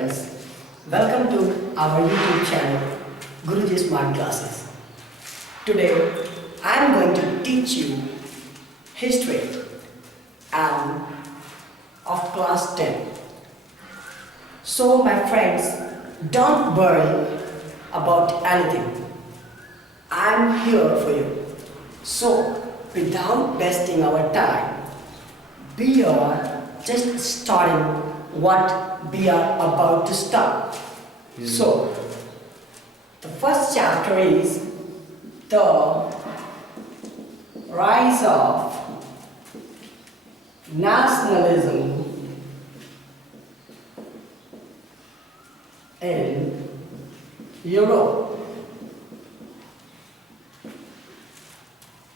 friends, welcome to our YouTube channel Guruji Smart Classes. Today I am going to teach you history and of class 10. So my friends, don't worry about anything. I am here for you. So without wasting our time, we are just starting what we are about to start. So, the first chapter is the rise of nationalism in Europe.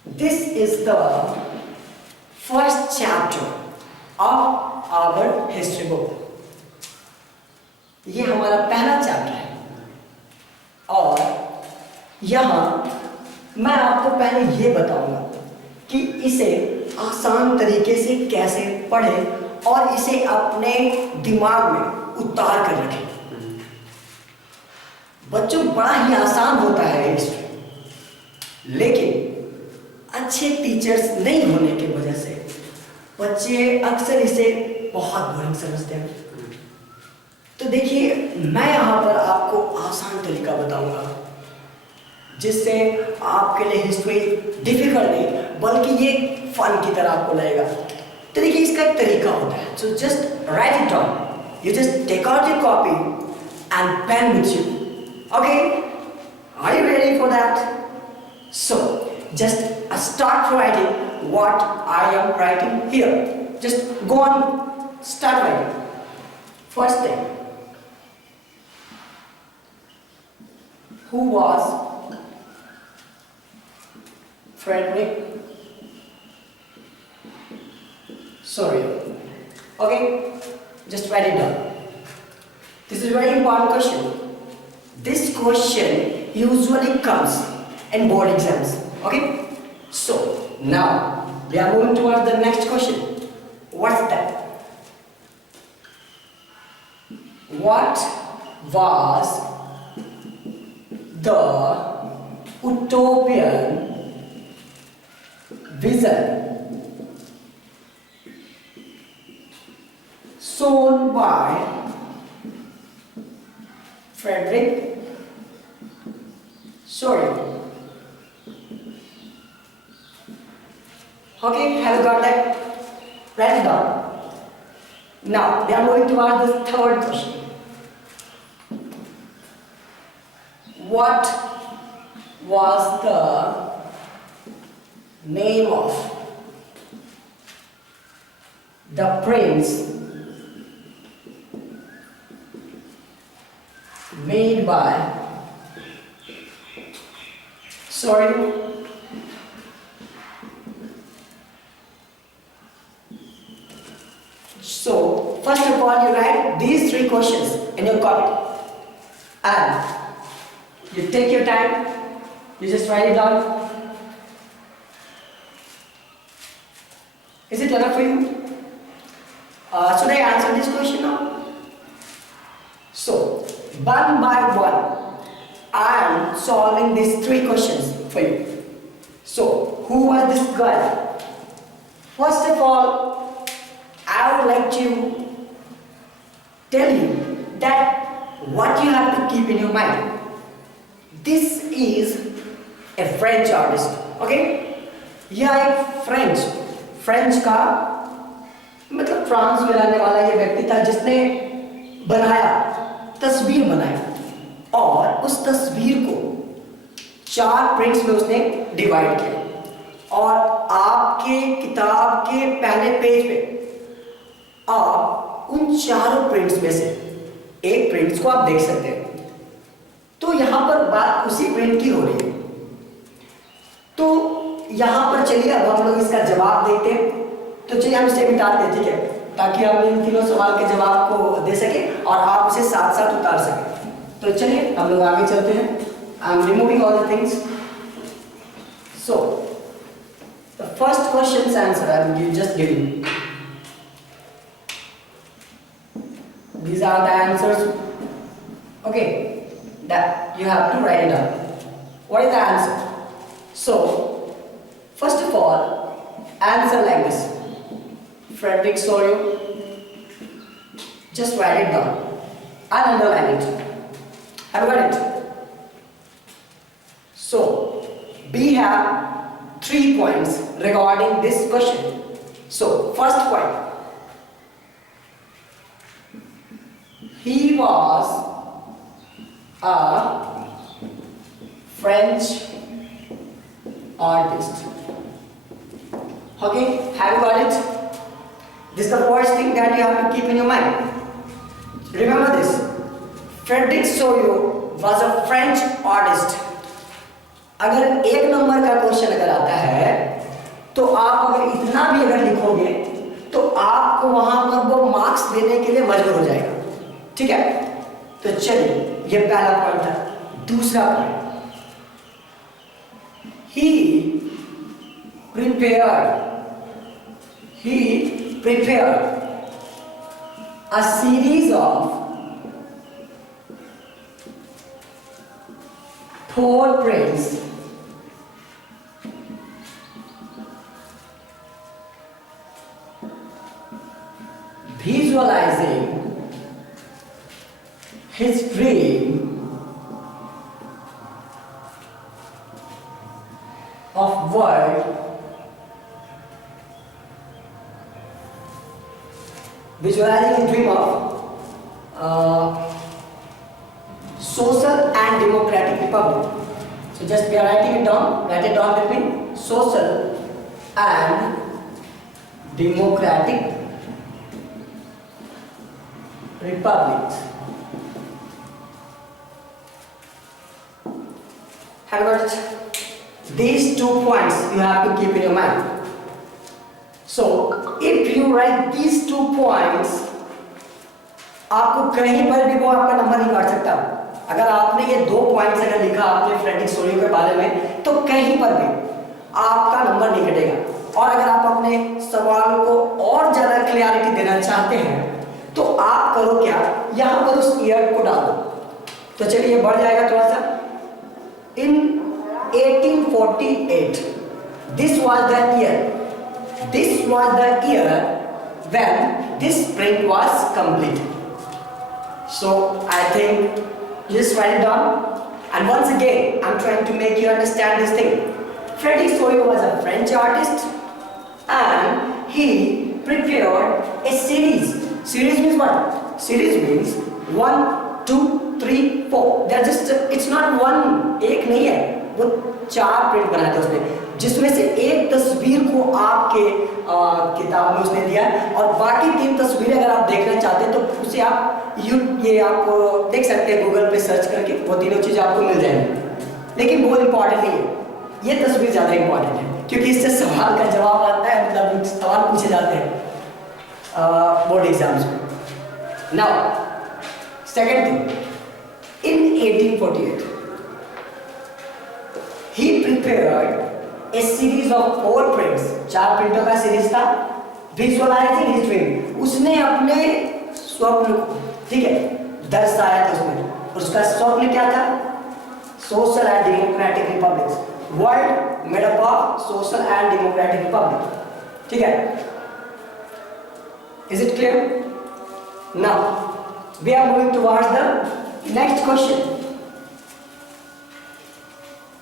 This is the first chapter of our history book. ये हमारा पहला chapter है और यहाँ मैं आपको पहले ये बताऊंगा कि इसे आसान तरीके से कैसे पढ़ें और इसे अपने दिमाग में उतार कर रखें। बच्चों, बड़ा ही आसान होता है हिस्ट्री, लेकिन अच्छे टीचर्स नहीं होने की वजह से बच्चे अक्सर इसे बहुत बोरिंग समझते हैं। तो देखिए, मैं यहाँ पर आपको आसान तरीका बताऊंगा जिससे आपके लिए हिस्ट्री डिफिकल्ट नहीं बल्कि ये फन की तरह आपको लगेगा। तो देखिए, इसका एक तरीका होता है। So just write it down, you just take out your copy and pen with you. Okay, are you ready for that? So just start writing what I am writing here. Just go on, start writing. First thing, who was Frederick Sorio? Okay, just write it down. This is a very important question. This question usually comes in board exams. Okay, so now we are moving towards the next question. What's that? What was the utopian vision shown by Frederick Sorio? Okay, have you got that? Write it down. Now, we are moving towards the third question. What was the name of the prince made by Sorio? So, first of all, you write these three questions in your copy and you take your time, you just write it down. Is it enough for you? Should I answer this question now? So, one by one, I am solving these three questions for you. So, who was this guy? First of all, I would like to tell you that what you have to keep in your mind. This is a French artist, okay? यह एक French का मतलब France में रहने वाला ये व्यक्ति था जिसने बनाया, तस्वीर बनाई और उस तस्वीर को 4 प्रिंट्स में उसने डिवाइड किया और आपके किताब के पहले पेज पे आप उन 4 प्रिंट्स में से एक प्रिंट्स को आप देख सकते हैं। तो यहाँ पर बात उसी प्रिंट की हो रही है। तो यहाँ पर चलिए अब हम लोग इसका जवाब देखते हैं। तो चलिए हम इसे मिटाते हैं, ठीक है, ताकि हम इन तीनों सवाल के जवाब को दे सकें और आप उसे साथ साथ उतार सकें। तो चलिए हम लोग आगे चलते हैं। I am removing all the things. So the first question answer I am just giving These are the answers. Okay, that you have to write it down. What is the answer? So, first of all, answer like this. Frederick Sorio. Just write it down and underline it. Have you got it? So, we have 3 points regarding this question. So, first point. He was a French artist. Okay, have you got it? This is the first thing that you have to keep in your mind. Remember this. Frederick Sorio was a French artist. अगर 1 number का question अगर आता है तो आप अगर इतना भी अगर लिखोगे तो आपको वहां पर वो मार्क्स देने के लिए मजबूर हो जाएगा. ठीक है, तो चलिए ये पहला पॉइंट था. दूसरा point, he prepared a series of 4 prints visualizing his dream of world visualizing his dream of social and democratic republic. So just we are writing it down. Write it down with me. Social and democratic republic. Have you got it? These 2 points you have to keep in your mind. So if you write these 2 points, आपको कहीं पर भी वो आपका number नहीं काट सकता. अगर आपने ये 2 पॉइंट्स अगर लिखा आपने फ्रेडरिक सोरियो के बारे में तो कहीं पर भी आपका नंबर नहीं कटेगा. और अगर आप अपने सवाल को और ज्यादा क्लियरिटी देना चाहते हैं तो आप करो क्या, यहां पर उस ईयर को डालो. तो चलिए बढ़ जाएगा थोड़ा सा. इन 1848 this was the year when this print was completed. So I think just write it down. And once again, I'm trying to make you understand this thing. Frederick Sorio was a French artist and he prepared a series. Series means what? Series means 1, 2, 3, 4. They're just, it's not one, एक नहीं है, वो 4 print बनाए थे उसने, जिसमें से एक तस्वीर को आपके किताब में उसने दिया और बाकी 3 तस्वीरें अगर आप देखना चाहते हैं तो उसे आप ये आप देख सकते हैं गूगल पे सर्च करके, वो तीनों चीज़ें आपको मिल जाएंगी. लेकिन वो इम्पॉर्टेंट नहीं है, ये तस्वीर ज़्यादा इम्पॉर्टेंट है क्योंकि इससे सवाल का जवाब आता है, मतलब सवाल पूछे जाते हैं बोर्ड एग्जाम्स में. Now second thing, in 1848 he prepared a series of 4 prints. 4 प्रिंटों का सीरीज था. Visualizing his dream, उसने अपने स्वप्न को, ठीक है, दर्शाया था उसमें. और उसका स्वप्न क्या था? Social and democratic republics. World made up of social and democratic republic. ठीक है? Is it clear? Now we are moving towards the next question.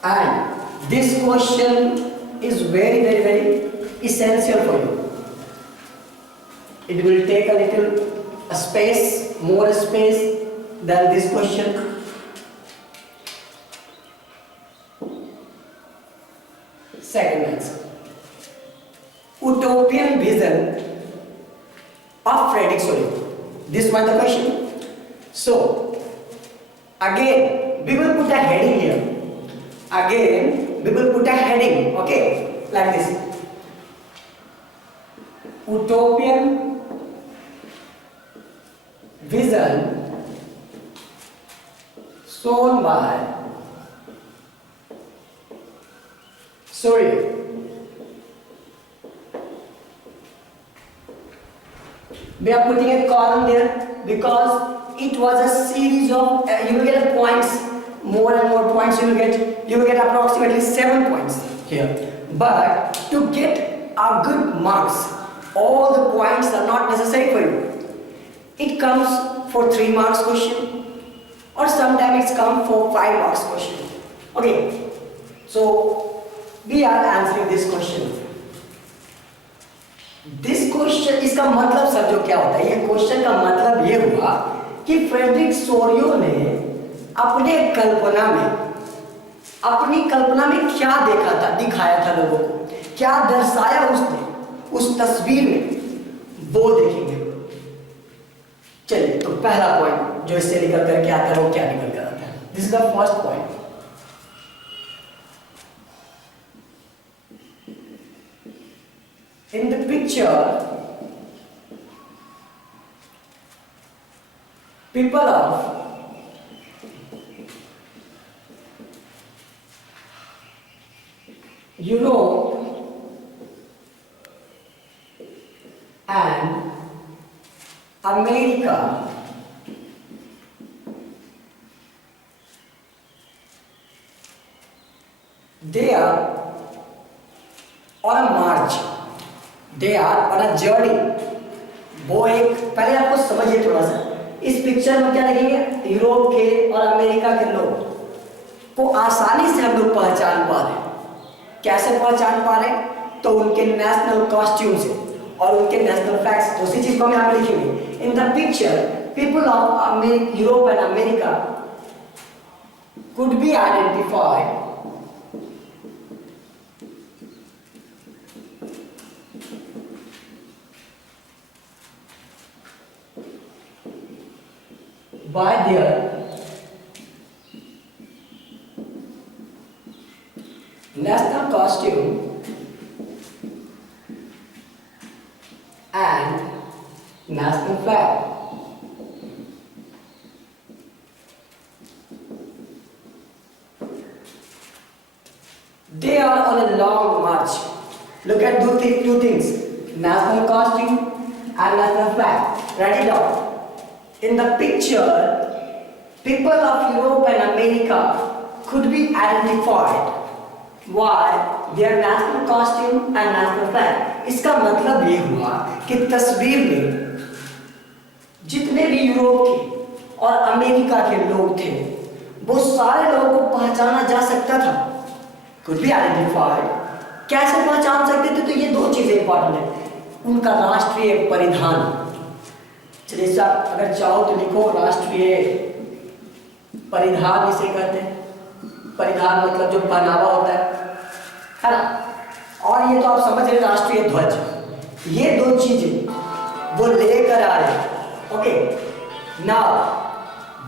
And this question is very, very, very essential for you. It will take a little space, more space than this question. Second answer. Utopian vision of Frederick Sorio. This was the question. So, again, we will put a heading here. Again, we will put a heading, okay, like this. Utopian vision shown by Sorio. We are putting a column there because it was a series of you will get points, more and more points you will get approximately 7 points here. But to get a good marks, all the points are not necessary for you. It comes for 3 marks question, or sometimes it's come for 5 marks question. Okay, so we are answering this question. This question, इसका मतलब समझो क्या होता है। ये question का मतलब ये हुआ कि फ्रेडरिक सोरियो ने अपनी कल्पना में क्या देखा था, दिखाया था लोगों को, क्या दर्शाया उसने उस तस्वीर में, वो देखेंगे। चलिए, तो पहला पॉइंट जो इससे निकल कर क्या आता है, वो क्या निकल कर आता है। This is the first point. In the picture, people of Europe and America they are on a march, they are on a journey। वो एक, पहले आपको समझिए थोड़ा सा, इस पिक्चर में क्या देखेंगे, यूरोप के और अमेरिका के लोग को आसानी से हम लोग पहचान पा रहे हैं। कैसे पहचान पा रहे हैं, तो उनके नेशनल कॉस्ट्यूम से और उनके नेशनल फ्लैग्स। दूसरी चीज को हम यहाँ पे लिखेंगे, in the picture people of Europe and America could be identified by their national costume and national flag। They are on a long march। Look at two things, national costume and national flag. Write it down। In the picture, people of Europe and America could be identified by their national costume and national flag। इसका मतलब ये हुआ कि तस्वीर में जितने भी Europe के और अमेरिका के लोग थे, वो सारे लोगों को पहचाना जा सकता था। could be identified। कैसे पहचान सकते थे, तो ये दो चीजें इंपॉर्टेंट है। उनका राष्ट्रीय परिधान, चलिए अगर चाहो तो लिखो राष्ट्रीय परिधान, इसे कहते हैं। परिधान मतलब जो पहनावा होता है ना। और ये तो आप समझ रहे राष्ट्रीय ध्वज। ये दो चीजें वो लेकर आए। Okay, now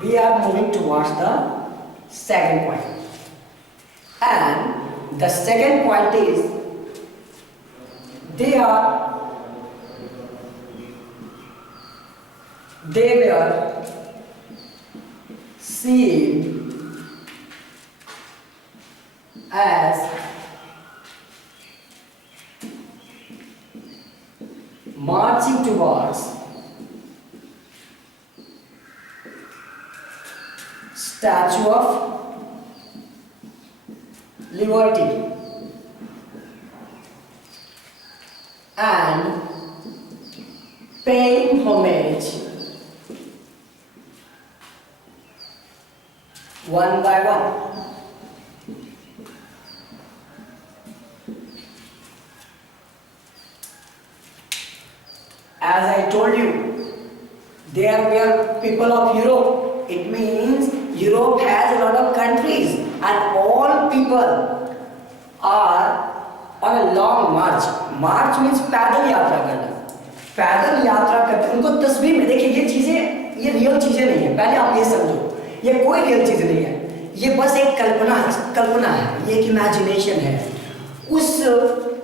we are moving towards the second point, and the second point is they were seen as marching towards Statue of Liberty and paying homage one by one। As I told you, there were people of Europe. It means Europe has a lot of countries and all people are on a long march। March means पैदल यात्रा करना। पैदल यात्रा करते उनको तस्वीर में देखिए, ये चीजें ये रियल चीजें नहीं है। पहले आप ये समझो, ये कोई रियल चीज नहीं है, ये बस एक कल्पना है, ये एक इमेजिनेशन है उस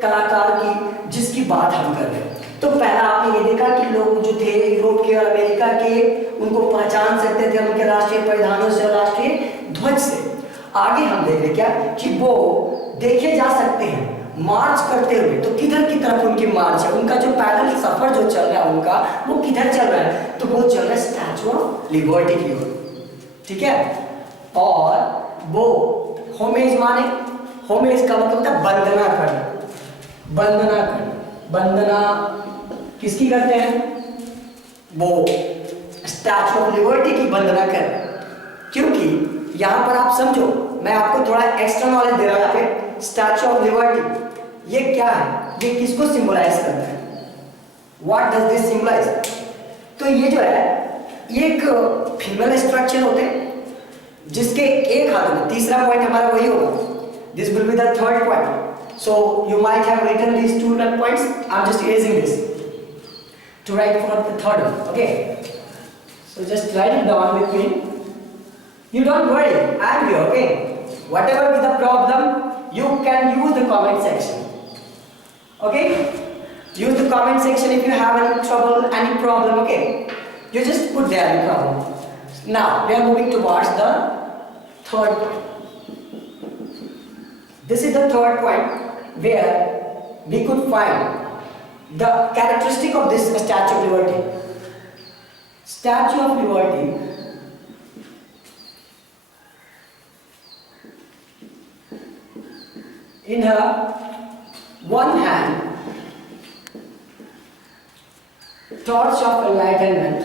कलाकार की जिसकी बात हम कर रहे हैं। तो पहला आपने ये देखा कि लोग जो थे यूरोप के और अमेरिका के, उनको पहचान सकते थे उनके राष्ट्रीय परिधानों से और राष्ट्रीय ध्वज से। आगे हम देख रहे क्या कि वो देखे जा सकते हैं मार्च करते हुए। तो किधर की तरफ उनकी मार्च है, उनका जो पैदल सफर जो चल रहा है उनका वो किधर चल रहा है, तो वो चल रहा है स्टैचू ऑफ लिबर्टी की ओर, ठीक है। और वो होमेज माने, होमेज का मतलब होता है वंदना करना, वंदना करना, वंदना किसकी करते हैं, वो स्टैचू ऑफ लिबर्टी की वंदना करना। क्योंकि यहां पर आप समझो, मैं आपको थोड़ा एक्स्ट्रा नॉलेज दे रहा हूं यहाँ पे। स्टैचू ऑफ लिबर्टी ये क्या है, ये किसको सिंबलाइज करता है, व्हाट डज दिस सिंबलाइज। तो ये जो है ये एक फीमेल स्ट्रक्चर होते हैं जिसके एक हाथ में, तीसरा पॉइंट हमारा वही होगा, this will be the third point. So you might have written these two points, I'm just erasing this to write for the third one, okay? So just write it down with me. You don't worry, I am here, okay? Whatever be the problem, you can use the comment section, okay? Use the comment section if you have any trouble, any problem, okay? You just put there any problem. Now we are moving towards the third point. This is the third point where we could find the characteristic of this Statue of Liberty. Statue of Liberty in her one hand torch of enlightenment,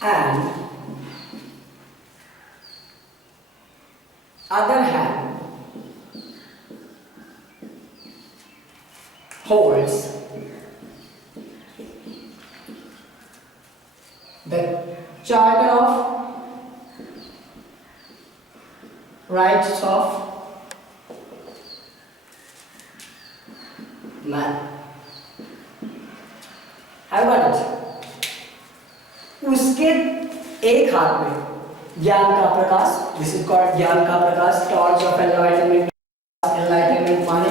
and other hand holds the charter of rights of man. Have you got it? उसके एक हाथ में ज्ञान का प्रकाश, this is called ज्ञान का प्रकाश, torch of enlightenment. Enlightenment माने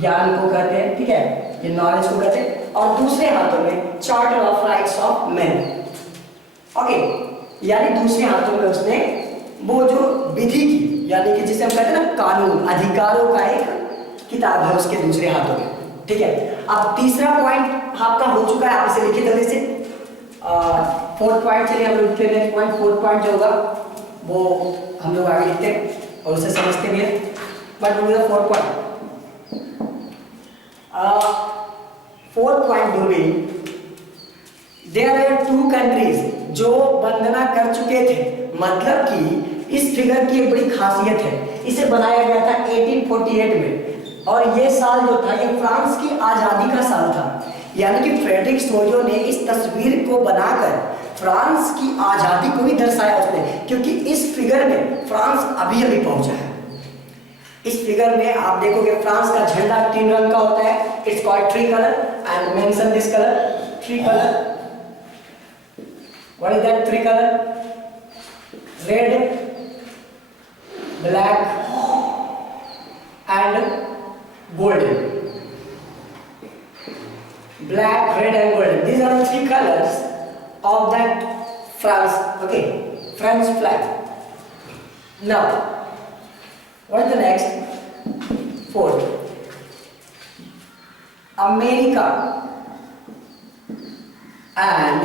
ज्ञान को कहते हैं, ठीक है, ये नॉलेज को कहते हैं। और दूसरे हाथों में charter of rights of man, okay, यानी दूसरे हाथों में उसने वो जो विधि की, यानी कि जिसे हम कहते हैं ना कानून, अधिकारों का एक किताब है उसके दूसरे हाथों में, ठीक है। अब तीसरा पॉइंट आपका हो चुका है, आप इसे लिखिए जल्दी से। फोर्थ पॉइंट चलिए हम लोग लिखते हैं। नेक्स्ट पॉइंट, फोर्थ पॉइंट जो होगा वो हम लोग आगे लिखते हैं और उसे समझते भी हैं। बट वो the fourth point, fourth point will be there are two countries जो वंदना कर चुके थे। मतलब कि इस फिगर की एक बड़ी खासियत है, इसे बनाया गया था 1848 में, और ये साल जो था ये फ्रांस की आज़ादी का साल था। यानी कि फ्रेडरिक सोजो ने इस तस्वीर को बनाकर फ्रांस की आज़ादी को भी दर्शाया उसने, क्योंकि इस फिगर में फ्रांस अभी अभी पहुंचा है। इस फिगर में आप देखोगे फ्रांस का झंडा 3 रंग का होता है, it's called tree colour and mention this colour, tree colour. What is that tree colour? Red, black and golden. Black, red and golden. These are the 3 colors of that France, okay, French flag. Now, what is the next? Fourth. America and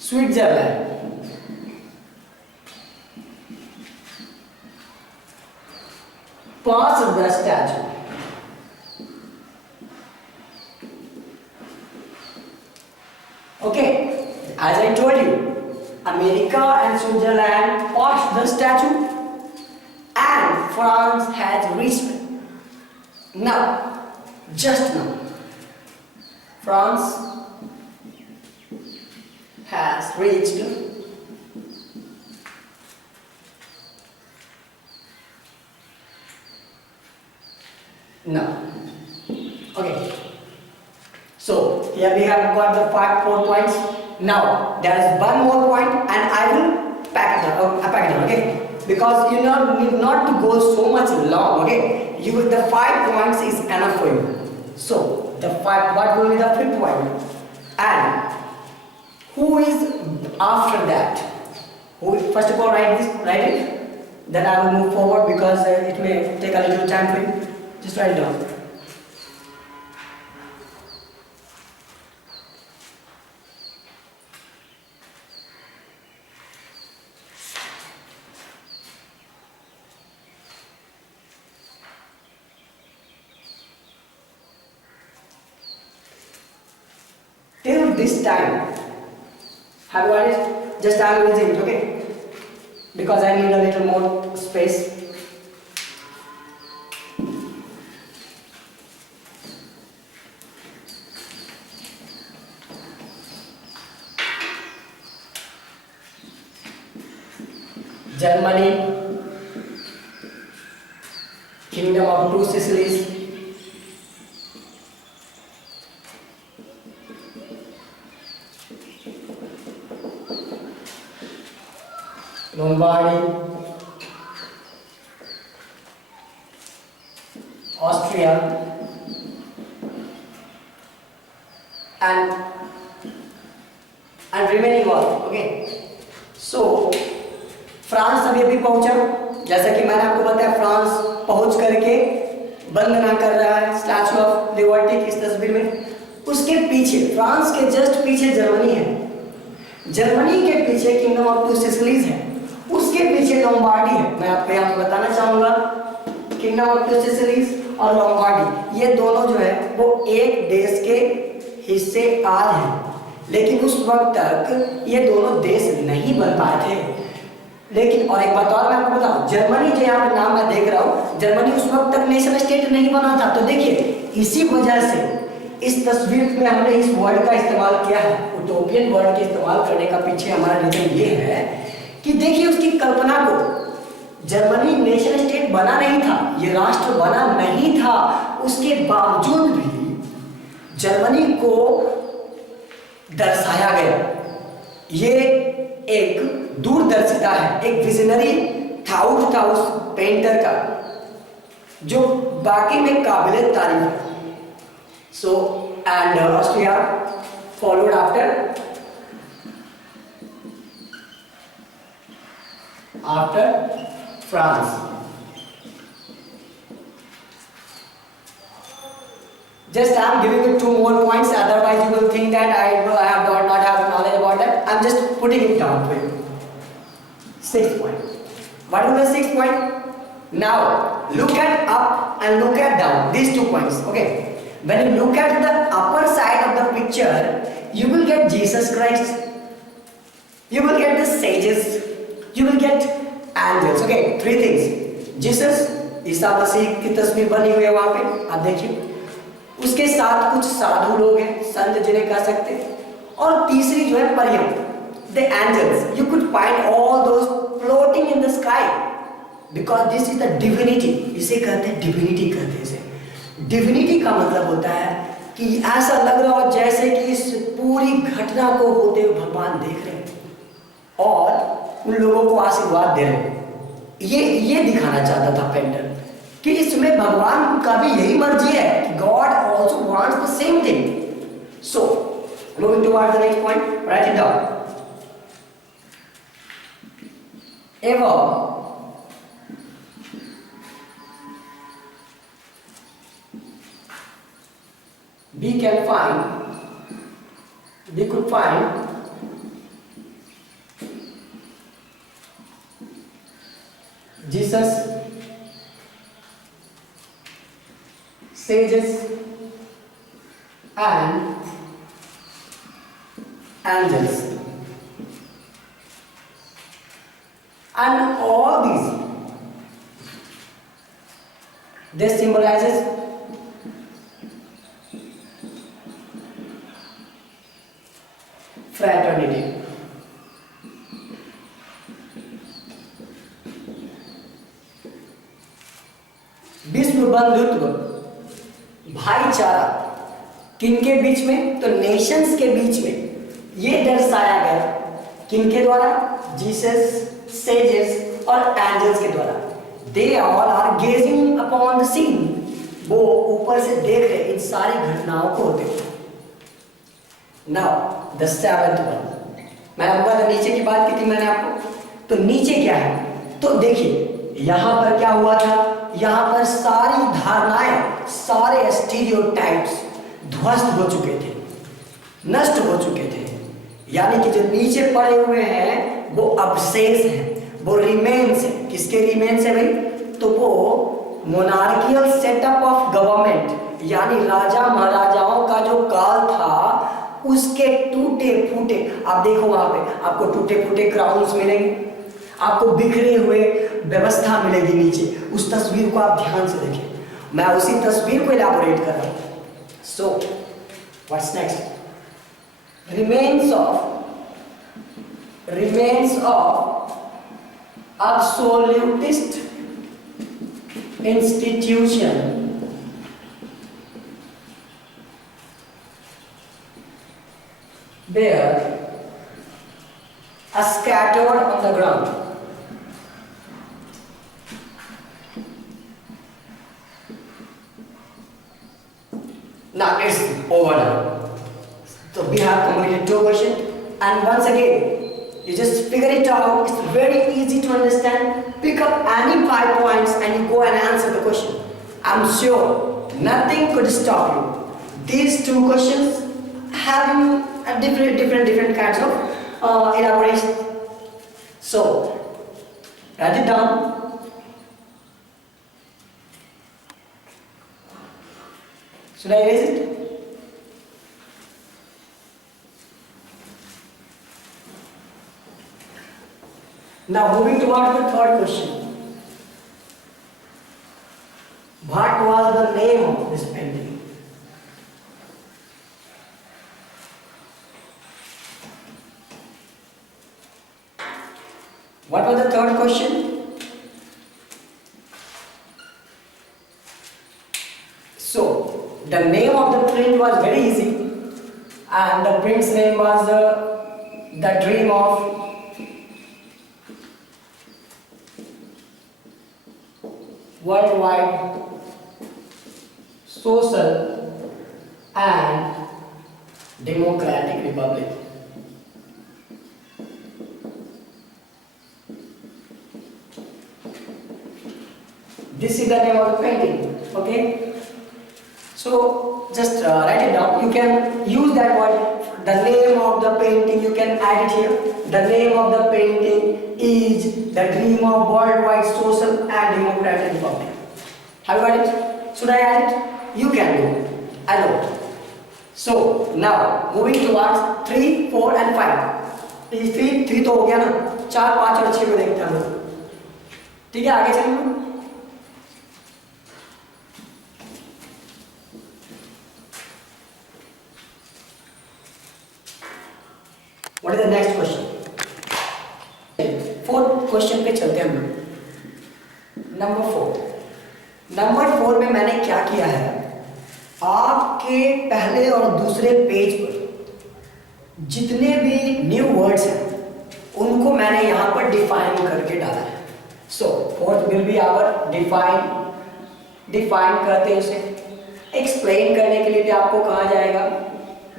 Switzerland passed the statue. Okay, as I told you, America and Switzerland passed the statue and France has reached it. Now, just now, France has reached now. Okay. So here we have got the 4 points. Now there is one more point and I will pack it down, okay? Because you need not to go so much long, okay? The 5 points is enough for you. So what will be the 5th point? And who is after that? Who first of all write it. Then I will move forward because it may take a little time for you. Just write it down. Till this time, have you got it? Just I will using it, okay? Because I need a little more space. Germany, Kingdom of Two Sicilies, Lombardy, Austria, and remaining all. Okay. So France अभी अभी पहुंचा, जैसा कि मैंने आपको बताया France पहुंच करके वंदना कर रहा है स्टैचू ऑफ लिबर्टी की इस तस्वीर में। उसके पीछे फ्रांस के जस्ट पीछे जर्मनी है, जर्मनी के पीछे किंगडम ऑफ टू सिसिलीज है, उसके पीछे लोम्बार्डी है। मैं आपको यहाँ पे बताना चाहूंगा किंगडम ऑफ टू सिसिलीज और लोम्बार्डी ये दोनों जो है वो एक देश के हिस्से आज हैं, लेकिन उस वक्त तक ये दोनों देश नहीं बन पाए थे। लेकिन और एक बात और मैं आपको बताऊं, जर्मनी जो यहाँ पे नाम मैं देख रहा हूँ, जर्मनी उस वक्त तक नेशन स्टेट नहीं बना था। तो देखिए इसी वजह से इस तस्वीर में हमने इस वर्ड का इस्तेमाल किया है, यूटोपियन वर्ड के इस्तेमाल करने का पीछे हमारा रीजन ये है कि देखिए उसकी कल्पना को, जर्मनी नेशन स्टेट बना नहीं था, ये राष्ट्र बना नहीं था, उसके बावजूद भी जर्मनी को दर्शाया गया। ये एक दूरदर्शिता है, एक विजनरी थाउट था उस पेंटर का जो बाकी में काबिले तारीफ है। So and Austria followed after France. Just I am giving you 2 more points, otherwise you will think that I have not have knowledge about that. I am just putting it down for you. 6th point. What is the 6th point? Now look at up and look at down. These 2 points. Okay. When you look at the upper side of the picture, you will get Jesus Christ. You will get the sages. You will get angels. Okay. 3 things. Jesus, Isa Masih की तस्वीर बनी हुई है वहां पे, आप देखिए। उसके साथ कुछ साधु लोग हैं, संत जिन्हें कह सकते हैं, और तीसरी जो है परियम, the angels. You could find all those floating in the sky because this is the divinity. इसे कहते हैं divinity, कहते हैं इसे। divinity का मतलब होता है कि ऐसा लग रहा हो जैसे कि इस पूरी घटना को होते हुए भगवान देख रहे हैं और उन लोगों को आशीर्वाद दे रहे हैं। ये दिखाना चाहता था पेंटर कि इसमें भगवान का भी यही मर्जी है कि God also wants the same thing. So, moving towards the next point, write it down. Ever we could find Jesus, sages and angels, and all these they symbolizes fraternity. विश्व बंधुत्व, भाईचारा, किनके बीच में? तो नेशंस के बीच में ये दर्शाया गया किनके द्वारा? जीसस, सेजेस और एंजल्स के द्वारा। They all are gazing upon the scene, वो ऊपर से देख रहे इन सारी घटनाओं को होते हुए। नाउ द सेवेंथ वन, मैं आपको नीचे की बात की थी मैंने आपको तो नीचे क्या है, तो देखिए यहां पर क्या हुआ था, यहां पर सारी धारणाएं, सारे स्टीरियोटाइप्स ध्वस्त हो चुके थे, नष्ट हो चुके थे। यानी कि जो नीचे पड़े हुए हैं वो अवशेष हैं, वो रिमेन्स है। किसके रिमेन्स है भाई, तो वो मोनार्कियल सेटअप ऑफ गवर्नमेंट, यानी राजा महाराजाओं का जो काल था उसके टूटे फूटे, आप देखो वहां पे आपको टूटे फूटे क्राउन्स मिलेंगे, आपको बिखरे हुए व्यवस्था मिलेगी नीचे। उस तस्वीर को आप ध्यान से देखें, मैं उसी तस्वीर को इलाबोरेट कर रहा हूं। So what's next, remains of absolutist institution were scattered on the ground. Now it's over now. So we have completed 2 questions, and once again you just figure it out. It's very easy to understand. Pick up any 5 points and you go and answer the question. I'm sure nothing could stop you. These 2 questions having a different kinds of elaboration. So write it down. Should I erase it? Now moving towards the 3rd question. What was the name of this painting? What was the 3rd question? So, the name of the print was very easy, and the print's name was The Dream of Worldwide Social and Democratic Republic. This is the name of the painting, okay? So just write it down. You can use that word, the name of the painting, you can add it here. The name of the painting is The Dream of Worldwide Social and Democratic Republic. Have you got it? Should I add it? You can do it. I know. So now moving towards 3, 4 and 5. 3 तो हो गया ना, 4, 5 और 6 को देखते हैं हम लोग। ठीक है, आगे चलेंगे। What is the next question? 4th question पे चलते हैं हम लोग। नंबर 4 में मैंने क्या किया है, आपके पहले और दूसरे पेज पर जितने भी न्यू वर्ड्स हैं उनको मैंने यहाँ पर डिफाइन करके डाला है। So 4th will be our define करते हैं उसे। एक्सप्लेन करने के लिए भी आपको कहा जाएगा,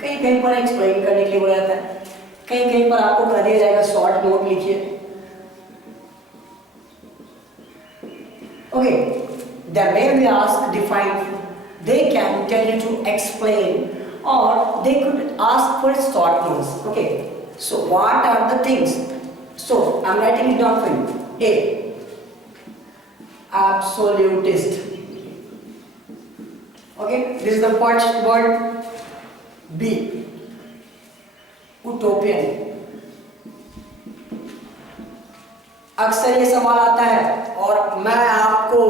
कहीं कहीं पर एक्सप्लेन करने के लिए बोला जाता है, कहीं कहीं पर आपको कह दिया जाएगा शॉर्ट नोट लिखिए। Okay, they may be asked define, they can tell you to explain, or they could ask for short notes. Okay, so what are the things? So I'm writing it down for you. A, absolutist. Okay, this is the first word. B, utopian. अक्सर ये सवाल आता है और मैं आपको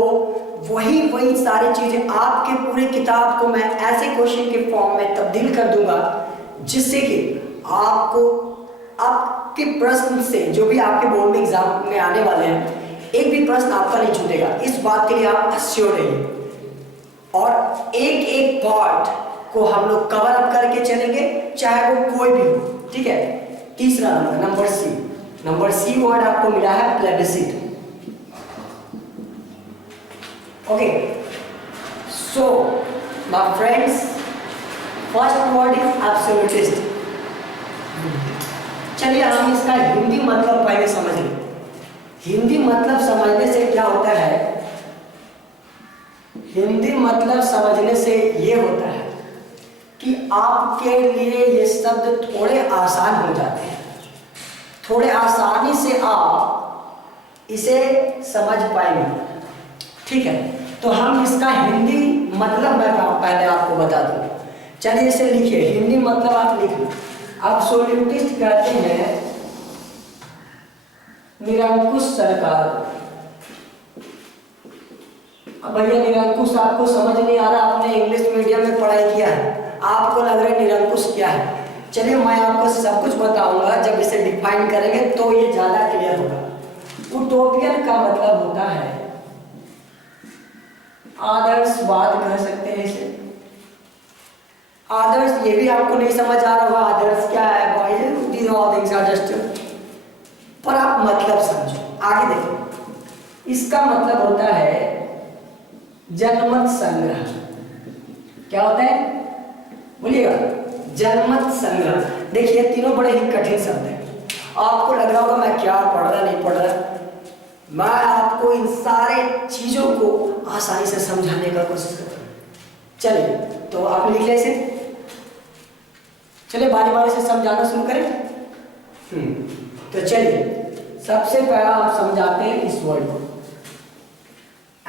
वही सारी चीजें आपके पूरे किताब को मैं ऐसे क्वेश्चन के फॉर्म में तब्दील कर दूंगा जिससे कि आपको आपके प्रश्न से, जो भी आपके बोर्ड में एग्जाम में आने वाले हैं, एक भी प्रश्न आपका नहीं छूटेगा। इस बात के लिए आप अश्योर रहिए और एक एक पार्ट को हम लोग कवर अप करके चलेंगे, चाहे वो कोई भी हो। ठीक है, तीसरा नंबर सी वर्ड आपको मिला है plebiscite. Okay, so my friends, first word is absolutist. चलिए हम इसका हिंदी मतलब पहले समझ लें। हिंदी मतलब समझने से क्या होता है, हिंदी मतलब समझने से ये होता है कि आपके लिए ये शब्द थोड़े आसान हो जाते हैं, थोड़े आसानी से आप इसे समझ पाएंगे। ठीक है, तो हम इसका हिंदी मतलब मैं पहले आपको बता दूं। चलिए इसे लिखिए, हिंदी मतलब आप लिख लो। एब्सोल्यूटिस्ट कहते हैं निरंकुश सरकार। अब भैया निरंकुश आपको समझ नहीं आ रहा, आपने इंग्लिश मीडियम में पढ़ाई किया है, आपको लग रहा है निरंकुश क्या है। चलिए मैं आपको सब कुछ बताऊंगा, जब इसे डिफाइन करेंगे तो ये ज्यादा क्लियर होगा। उटोपियन का मतलब होता है आदर्शवाद, कह सकते हैं इसे। आदर्श, ये भी आपको नहीं समझ आ रहा होगा आदर्श क्या है, these all things are just, पर आप मतलब समझो। आगे देखो, इसका मतलब होता है जनमत संग्रह। क्या होता है बोलिएगा, जनमत संग्रह। देखिए तीनों बड़े ही कठिन शब्द हैं, आपको लग रहा होगा मैं क्या पढ़ रहा नहीं पढ़ रहा, मैं आपको इन सारे चीजों को आसानी से समझाने का कोशिश करता हूं। चलिए तो आप लिख ले इसे, चलिए बारी बारी से समझाना शुरू करें। तो चलिए सबसे पहला आप समझाते हैं इस वर्ड को,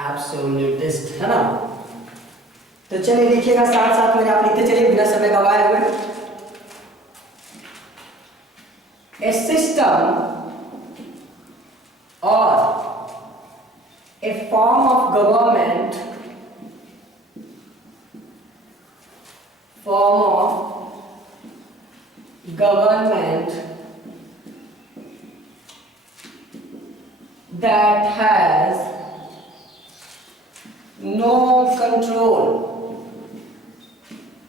एब्सोल्यूटिस्ट, है ना। तो चलिए लिखिएगा साथ साथ मेरे, आप लिखते चलिए बिना समय गवाए हुए। ए system or a form of government, that has no control।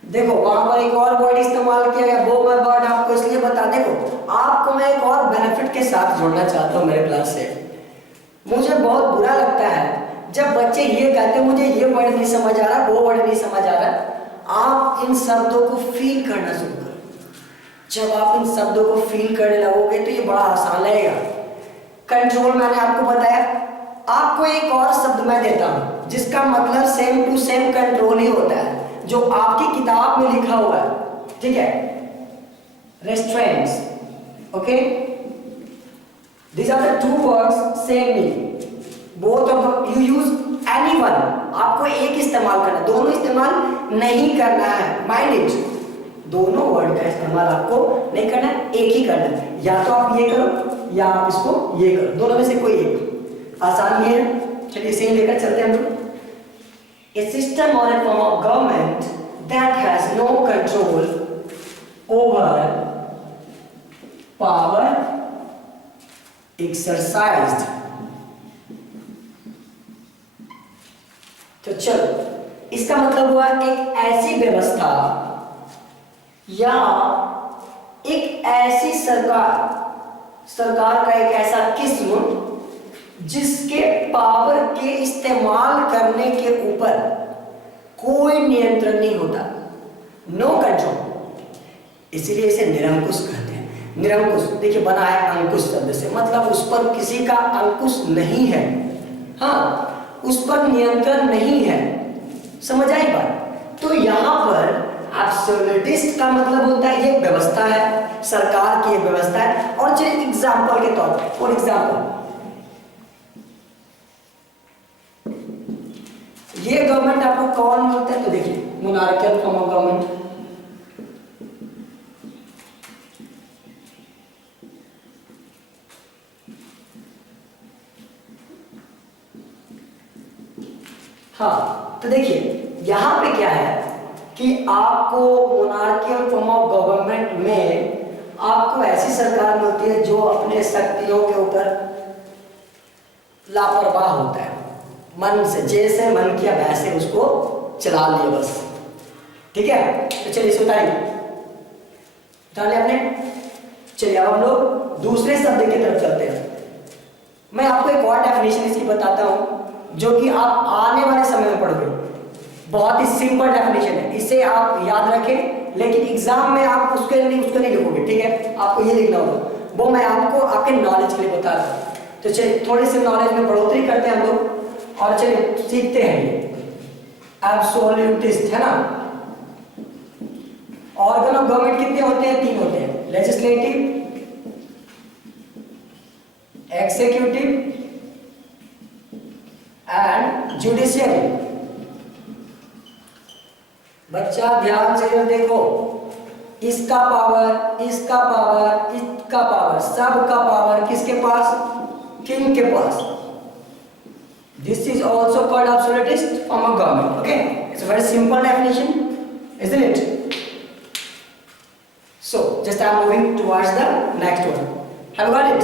देखो वहां पर एक और वर्ड इस्तेमाल किया गया, वो मैं वर्ड आपको इसलिए बता, देखो आपको मैं एक और बेनिफिट के साथ जोड़ना चाहता हूं मेरे क्लास से। मुझे बहुत बुरा लगता है जब बच्चे ये कहते हैं मुझे ये वर्ड नहीं समझ आ रहा, वो वर्ड नहीं समझ आ रहा। आप इन शब्दों को फील करना शुरू करो। जब आप इन शब्दों को फील करने लगोगे तो ये बड़ा आसान लगेगा। कंट्रोल मैंने आपको बताया, आपको एक और शब्द मैं देता हूं जिसका मतलब सेम टू सेम कंट्रोल ही होता है, जो आपकी किताब में लिखा हुआ है, ठीक है, restaurants. Okay, these are the two words same meaning, both of you use any one। आपको एक इस्तेमाल करना, दोनों इस्तेमाल नहीं करना है, माइंड इट। दोनों वर्ड का इस्तेमाल आपको नहीं करना है, एक ही करना है। या तो आप ये करो या आप इसको ये करो, दोनों में से कोई एक। आसान ये है, चलिए इसे ही लेकर चलते हैं हम लोग। A system or a form of government that has no control over power exercised। तो चलो इसका मतलब हुआ एक ऐसी व्यवस्था या एक ऐसी सरकार का एक ऐसा किस्म जिसके पावर के इस्तेमाल करने के ऊपर कोई नियंत्रण नहीं होता, नो कंट्रोल। इसीलिए इसे निरंकुश कहते हैं। निरंकुश देखिए बना है अंकुश शब्द से, मतलब उस पर किसी का अंकुश नहीं है, हाँ उस पर नियंत्रण नहीं है। समझ आई बात। तो यहां पर एब्सोल्यूटिस्ट का मतलब होता है ये व्यवस्था है, सरकार की एक व्यवस्था है। और चलिए एग्जाम्पल के तौर पर, फॉर एग्जाम्पल ये गवर्नमेंट आपको कौन बोलते हैं, तो देखिए मोनार्कियल फॉर्म ऑफ गवर्नमेंट। हाँ तो देखिए यहां पे क्या है कि आपको मोनार्कियल फॉर्म ऑफ गवर्नमेंट में आपको ऐसी सरकार मिलती है जो अपने शक्तियों के ऊपर लापरवाह होता है, मन से जैसे मन किया वैसे उसको चला लिया बस, ठीक है। तो चलिए उतारिए आपने। चलिए अब हम लोग दूसरे शब्द की तरफ चलते हैं। मैं आपको एक और डेफिनेशन इसकी बताता हूं जो कि आप आने वाले समय में पढ़ोगे। बहुत ही सिंपल डेफिनेशन है, इसे आप याद रखें, लेकिन एग्जाम में आप उसको नहीं लिखोगे, ठीक है। आपको ये लिखना होगा, वो मैं आपको आपके नॉलेज के लिए बता रहा हूं। तो चलिए थोड़ी सी नॉलेज में बढ़ोतरी करते हैं हम लोग और चलिए सीखते हैं ये एब्सोल्यूटिस्ट है ना। ऑर्गन ऑफ गवर्नमेंट कितने होते हैं? 3 होते हैं, लेजिस्लेटिव, एक्सिक्यूटिव एंड जुडिशियरी। बच्चा ध्यान से इधर देखो, इसका पावर, इसका पावर, इसका पावर, सबका पावर किसके पास? किंग के पास। This is also called absolutist form of government. Okay, it's a very simple definition, isn't it? So just I'm moving towards the next one. Have you got it?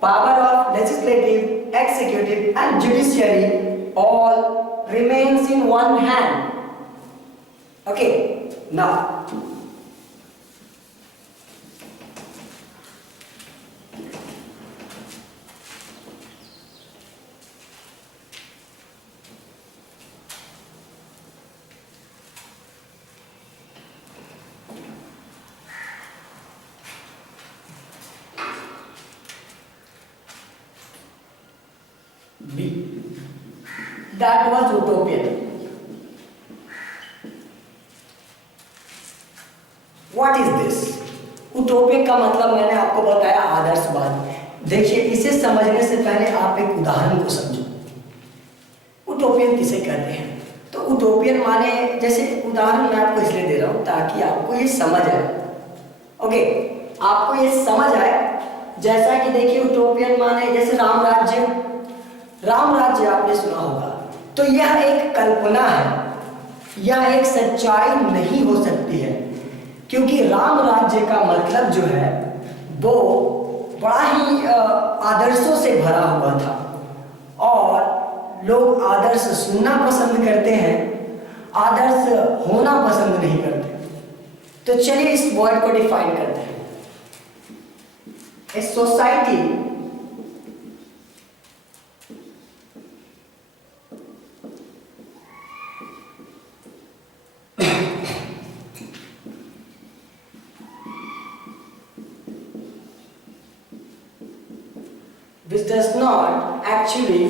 Power of legislative, executive and judiciary all remains in one hand. Okay, now B. That was utopian. What is this? उटोपियन का मतलब मैंने आपको बताया आदर्शवाद। देखिए, इसे समझने से पहले आप एक उदाहरण को समझो। उटोपियन किसे कहते हैं? तो उटोपियन माने, जैसे उदाहरण मैं आपको इसलिए दे रहा हूं ताकि आपको ये समझ आए। ओके, आपको ये समझ आए। जैसा कि देखिए, उटोपियन माने जैसे राम राज्य, राम राज्य आपने सुना होगा, तो यह एक कल्पना है, यह एक सच्चाई नहीं हो सकती है, क्योंकि राम राज्य का मतलब जो है वो बड़ा ही आदर्शों से भरा हुआ था और लोग आदर्श सुनना पसंद करते हैं, आदर्श होना पसंद नहीं करते। तो चलिए इस वर्ड को डिफाइन करते हैं। A society which does not actually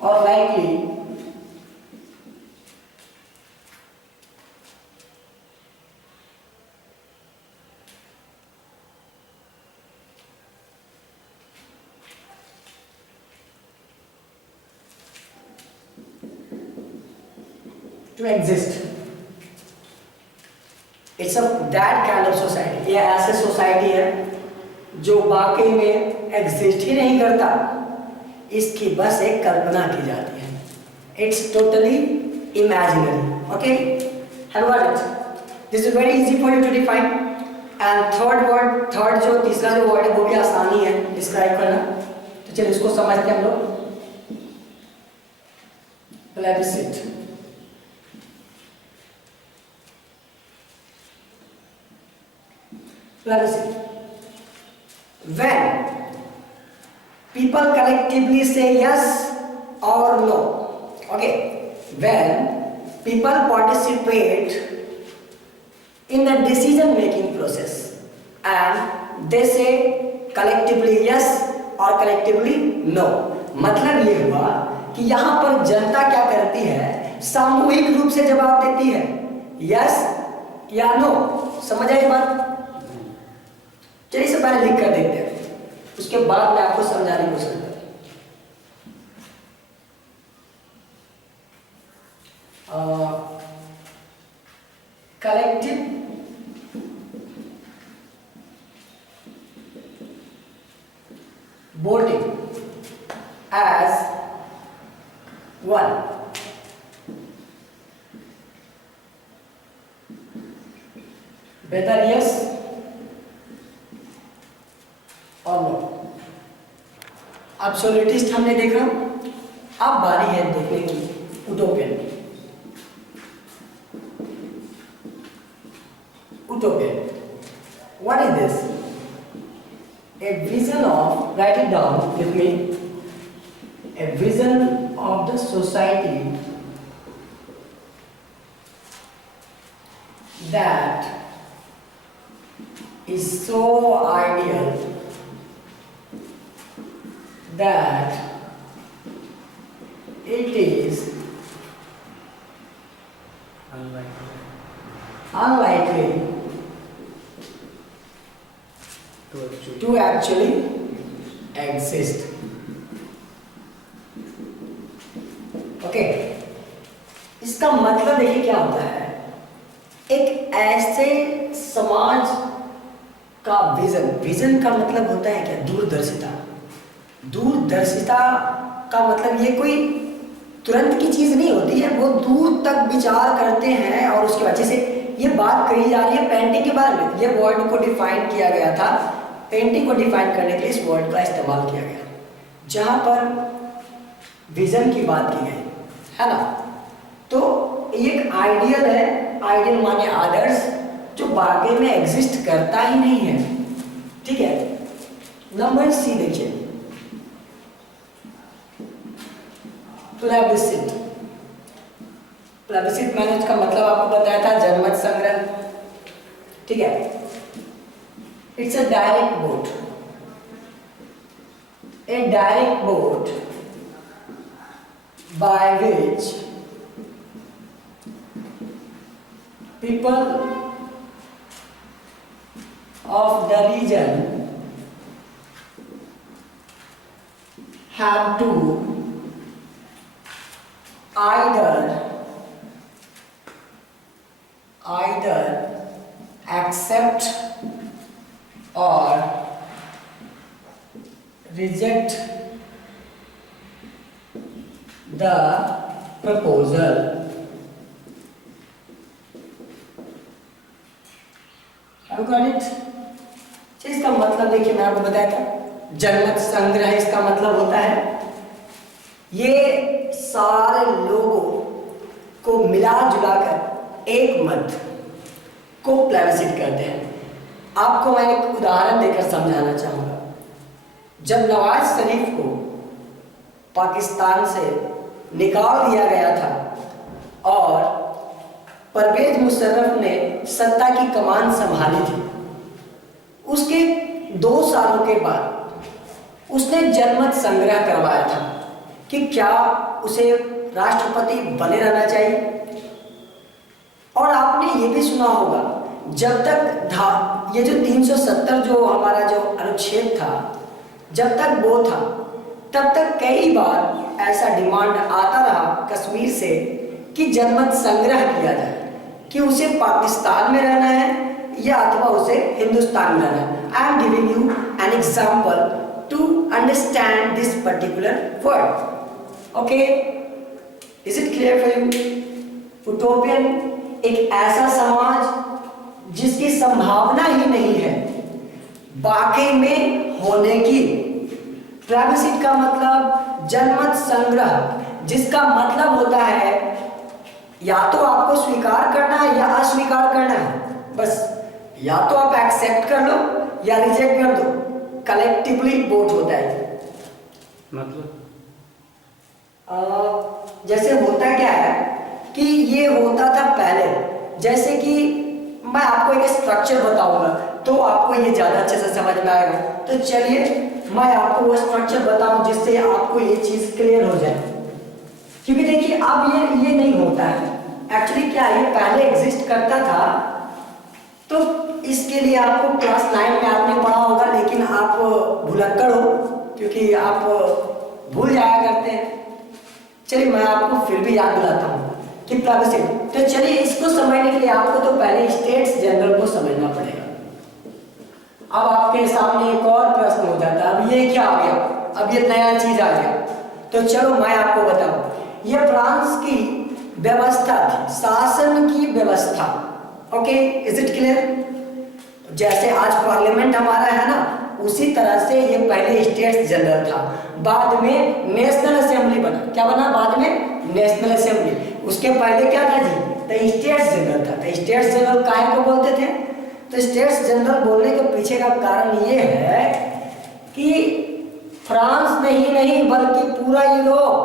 or likely to exist. It's a that kind of society. ये ऐसे सोसाइटी है जो वाकई में एग्जिस्ट ही नहीं करता, इसकी बस एक कल्पना की जाती है। It's totally imaginary. Okay, have got it? This is very easy for you to define. And third जो तीसरा जो वर्ड है वो भी आसानी है डिस्क्राइब करना। तो चलिए इसको समझते हैं हम लोग। Plebiscite. Plebiscite, when people collectively say yes or no. Okay, when people participate in the decision making process and they say collectively yes or collectively no. मतलब ये हुआ कि यहाँ पर जनता क्या करती है, सामूहिक रूप से जवाब देती है यस या नो। समझ आई बात? चलिए इसे पहले लिख कर देखते हैं, उसके बाद मैं आपको समझाने की कोशिश करूंगा। Collective voting as one. Whether yes और नो। एब्सोल्यूटिस्ट हमने देखा, अब बारी है देखने की उटोपियन। Utopian. What is this? A vision of, write it down with me, a vision of the society that is so ideal that it is unlikely to actually exist. Okay, इसका मतलब देखिए क्या होता है। एक ऐसे समाज का विजन का मतलब होता है क्या? दूरदर्शिता। दूरदर्शिता का मतलब ये कोई तुरंत की चीज नहीं होती है, वो दूर तक विचार करते हैं और उसकी वजह से ये बात कही जा रही है पेंटिंग के बारे में। ये वर्ड को डिफाइन किया गया था, पेंटिंग को डिफाइन करने के लिए इस वर्ड का इस्तेमाल किया गया, जहां पर विजन की बात की गई है ना। तो एक आइडियल है, आइडियल माने आदर्श, जो वाकई में एग्जिस्ट करता ही नहीं है। ठीक है, नंबर सी देखिए, प्लेबिसिट। प्लेबिसिट मैंने उसका मतलब आपको बताया था, जनमत संग्रह। ठीक है, it's a direct vote, a direct vote by which people of the region have to either accept or reject the proposal. Have you got it? इसका मतलब देखिए, मैं आपको बताया था, जनमत संग्रह इसका मतलब होता है ये सारे लोगों को मिला जुला कर एक मत को प्लेबिसिट करते हैं। आपको मैं एक उदाहरण देकर समझाना चाहूँगा। जब नवाज शरीफ को पाकिस्तान से निकाल दिया गया था और परवेज मुशर्रफ ने सत्ता की कमान संभाली थी, उसके 2 सालों के बाद उसने जनमत संग्रह करवाया था कि क्या उसे राष्ट्रपति बने रहना चाहिए। और आपने ये भी सुना होगा, जब तक ये जो 370 जो हमारा जो अनुच्छेद था, जब तक वो था तब तक कई बार ऐसा डिमांड आता रहा कश्मीर से कि जनमत संग्रह किया जाए कि उसे पाकिस्तान में रहना है या अथवा उसे हिंदुस्तान में रहना है। I am giving you an example to understand this particular word. Okay, is it clear for you? Utopian एक ऐसा समाज जिसकी संभावना ही नहीं है वाकई में होने की। प्लेबिसिट का मतलब जनमत संग्रह, जिसका मतलब होता है या तो आपको स्वीकार करना है या अस्वीकार करना है। बस या तो आप एक्सेप्ट कर लो या रिजेक्ट कर दो, कलेक्टिवली वोट होता है। मतलब जैसे होता क्या है कि ये होता था पहले, जैसे कि मैं आपको एक स्ट्रक्चर बताऊंगा तो आपको ये ज्यादा अच्छे से समझ में आएगा। तो चलिए मैं आपको वो स्ट्रक्चर बताऊं जिससे आपको ये चीज क्लियर हो जाए। क्योंकि देखिए अब ये नहीं होता है, एक्चुअली क्या है, ये पहले एग्जिस्ट करता था। तो इसके लिए आपको क्लास 9 में आपने पढ़ा होगा, लेकिन आप भुलक्कड़ हो क्योंकि आप भूल जाया करते हैं। चलिए मैं आपको फिर भी याद दिलाता हूँ कि प्लेबिसिट। तो चलिए इसको समझने के लिए आपको तो पहले स्टेट्स जनरल को समझना पड़ेगा। अब आपके सामने एक और प्रश्न हो जाता है, अब ये क्या आ गया, अब ये नया चीज आ गया। तो चलो मैं आपको बताऊं, ये फ्रांस की व्यवस्था थी, शासन की व्यवस्था। Okay, is it clear? जैसे आज पार्लियामेंट हमारा है ना, उसी तरह से ये पहले स्टेट्स जनरल था, बाद में नेशनल असेंबली बना। क्या बना बाद में? National assembly. उसके पहले क्या था जी? तो स्टेट्स जनरल था। तो स्टेट्स जनरल काहे को बोलते थे? तो स्टेट्स जनरल बोलने के पीछे का कारण ये है कि फ्रांस में ही नहीं बल्कि पूरा यूरोप